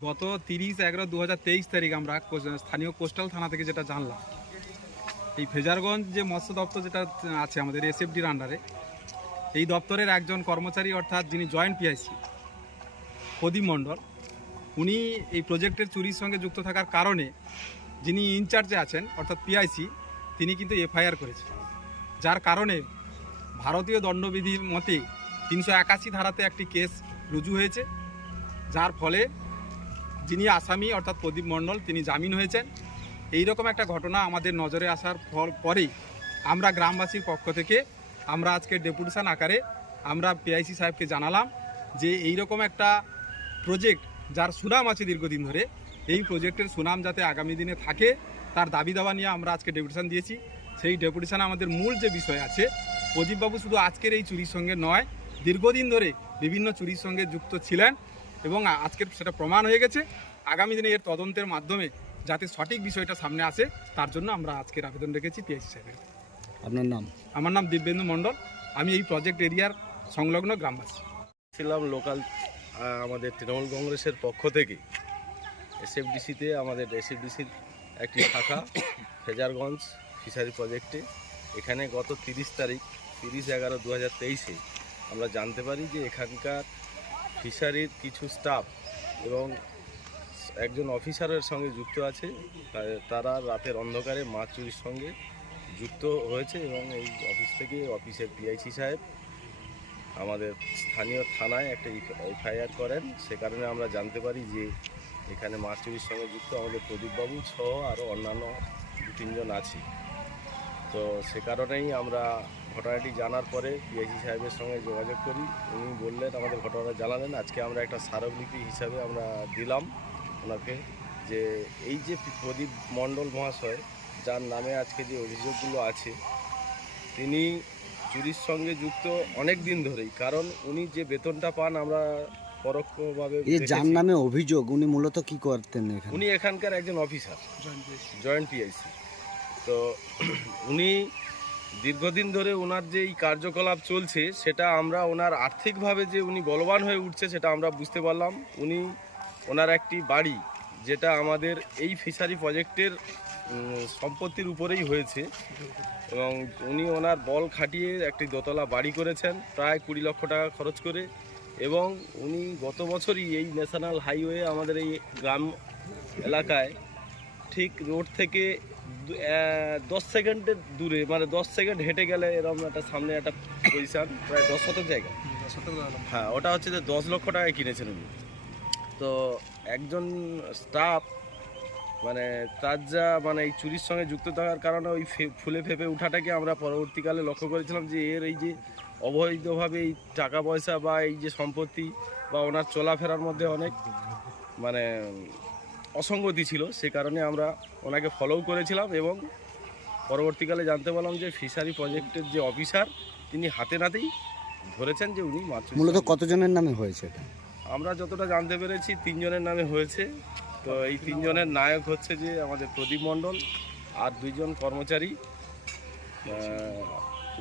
গত 30/11/2023 তারিখ আমরা স্থানীয় কোস্টাল থানা থেকে যেটা জানলাম, এই ফেজারগঞ্জ যে মৎস্য দপ্তর যেটা আছে আমাদের এসএফডির আন্ডারে, এই দপ্তরের একজন কর্মচারী অর্থাৎ যিনি জয়েন্ট পিআইসি প্রদীপ মণ্ডল, উনি এই প্রজেক্টের চুরির সঙ্গে যুক্ত থাকার কারণে যিনি ইনচার্জে আছেন অর্থাৎ পিআইসি, তিনি কিন্তু এফআইআর করেছেন। যার কারণে ভারতীয় দণ্ডবিধির মতে 381 ধারাতে একটি কেস রুজু হয়েছে, যার ফলে যিনি আসামি অর্থাৎ প্রদীপ মণ্ডল তিনি জামিন হয়েছেন। এই রকম একটা ঘটনা আমাদের নজরে আসার পরেই আমরা গ্রামবাসীর পক্ষ থেকে আমরা আজকে ডেপুটেশন আকারে আমরা পিআইসি সাহেবকে জানালাম যে এই রকম একটা প্রজেক্ট যার সুনাম আছে দীর্ঘদিন ধরে, এই প্রজেক্টের সুনাম যাতে আগামী দিনে থাকে তার দাবি দাওয়া নিয়ে আমরা আজকে ডেপুটেশন দিয়েছি। সেই ডেপুটেশনে আমাদের মূল যে বিষয় আছে, প্রদীপবাবু শুধু আজকের এই চুরির সঙ্গে নয়, দীর্ঘদিন ধরে বিভিন্ন চুরির সঙ্গে যুক্ত ছিলেন এবং আজকের সেটা প্রমাণ হয়ে গেছে। আগামী দিনে এর তদন্তের মাধ্যমে যাতে সঠিক বিষয়টা সামনে আসে তার জন্য আমরা আজকের আবেদন রেখেছি পিআইসি সাহেবের। আপনার নাম? আমার নাম দিব্যেন্দু মণ্ডল, আমি এই প্রজেক্ট এরিয়ার সংলগ্ন গ্রামবাসী ছিলাম। লোকাল আমাদের তৃণমূল কংগ্রেসের পক্ষ থেকে এসএফডিসিতে আমাদের এসএফডিসির একটি শাখা ফেজারগঞ্জ ফিশারি প্রজেক্টে এখানে গত 30/11/2023 আমরা জানতে পারি যে এখানকার ফিশারির কিছু স্টাফ এবং একজন অফিসারের সঙ্গে যুক্ত আছে। তারা রাতের অন্ধকারে মাছ চুরির সঙ্গে যুক্ত হয়েছে এবং এই অফিস থেকে অফিসের পিআইসি সাহেব আমাদের স্থানীয় থানায় একটা এফআইআর করেন। সে কারণে আমরা জানতে পারি যে এখানে মাছ চুরির সঙ্গে যুক্ত আমাদের প্রদীপবাবু সহ আরও অন্যান্য 2-3 জন আছে। তো সে কারণেই আমরা ঘটনাটি জানার পরে পিআইসি সাহেবের সঙ্গে যোগাযোগ করি। উনি বললেন, আমাদের ঘটনাটা জানালেন। আজকে আমরা একটা স্মারকলিপি হিসাবে আমরা দিলাম ওনাকে, যে এই যে প্রদীপ মণ্ডল মহাশয় যার নামে আজকে যে অভিযোগগুলো আছে, তিনি চুরির সঙ্গে যুক্ত অনেক দিন ধরেই। কারণ উনি যে বেতনটা পান আমরা পরোক্ষভাবে, যার নামে অভিযোগ, উনি মূলত কি করতেন এখানে? উনি এখানকার একজন অফিসার, জয়েন্ট পিআইসি। তো উনি দীর্ঘদিন ধরে ওনার যে এই কার্যকলাপ চলছে সেটা আমরা ওনার আর্থিকভাবে যে উনি বলবান হয়ে উঠছে সেটা আমরা বুঝতে পারলাম। উনি ওনার একটি বাড়ি, যেটা আমাদের এই ফিশারি প্রজেক্টের সম্পত্তির উপরেই হয়েছে, এবং উনি ওনার বল খাটিয়ে একটি দোতলা বাড়ি করেছেন প্রায় 20 লক্ষ টাকা খরচ করে। এবং উনি গত বছরই এই ন্যাশনাল হাইওয়ে আমাদের এই গ্রাম এলাকায় ঠিক রোড থেকে 10 সেকেন্ডের দূরে, মানে 10 সেকেন্ড হেঁটে গেলে এরকম একটা সামনে একটা পজিশান, প্রায় 10 শতক জায়গা, হ্যাঁ, ওটা হচ্ছে যে 10 লক্ষ টাকায় কিনেছেন উনি। তো একজন স্টাফ মানে তার যা মানে এই চুরির সঙ্গে যুক্ত থাকার কারণে ওই ফুলে ফেপে উঠাটাকে আমরা পরবর্তীকালে লক্ষ্য করেছিলাম যে এর এই যে অবৈধভাবে এই টাকা পয়সা বা এই যে সম্পত্তি বা ওনার চলাফেরার মধ্যে অনেক মানে অসঙ্গতি ছিল। সে কারণে আমরা ওনাকে ফলো করেছিলাম এবং পরবর্তীকালে জানতে পারলাম যে ফিশারি প্রজেক্টের যে অফিসার তিনি হাতে নাতেই ধরেছেন যে উনি মাছ। মূলত কতজনের নামে হয়েছে এটা? আমরা যতটা জানতে পেরেছি 3 জনের নামে হয়েছে। তো এই 3 জনের নায়ক হচ্ছে যে আমাদের প্রদীপ মণ্ডল আর 2 জন কর্মচারী,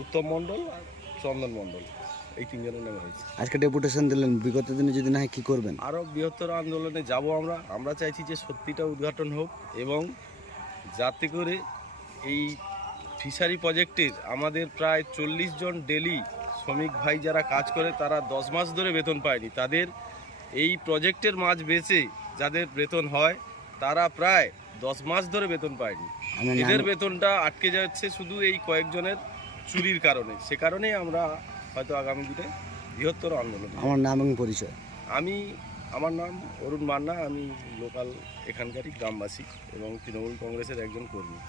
উত্তম মণ্ডল আর চন্দন মণ্ডল, এই 3 জনের নামে হয়েছে। আজকে ডেপুটেশন দিলেন, বিগত দিনে যদি না হয় কী করবেন? আরও বৃহত্তর আন্দোলনে যাব আমরা চাইছি যে সত্যিটা উদ্ঘাটন হোক এবং যাতে করে এই ফিশারি প্রজেক্টের আমাদের প্রায় 40 জন ডেলি শ্রমিক ভাই যারা কাজ করে, তারা 10 মাস ধরে বেতন পায়নি। তাদের এই প্রজেক্টের মাছ বেচে যাদের বেতন হয় তারা প্রায় 10 মাস ধরে বেতন পায়নি। এদের বেতনটা আটকে যাচ্ছে শুধু এই কয়েকজনের চুরির কারণে। সে কারণেই আমরা হয়তো আগামী দিনে বৃহত্তর আন্দোলন। আমার নাম এবং পরিচয়? আমার নাম অরুণ মান্না, আমি লোকাল এখানকারই গ্রামবাসী এবং তৃণমূল কংগ্রেসের একজন কর্মী।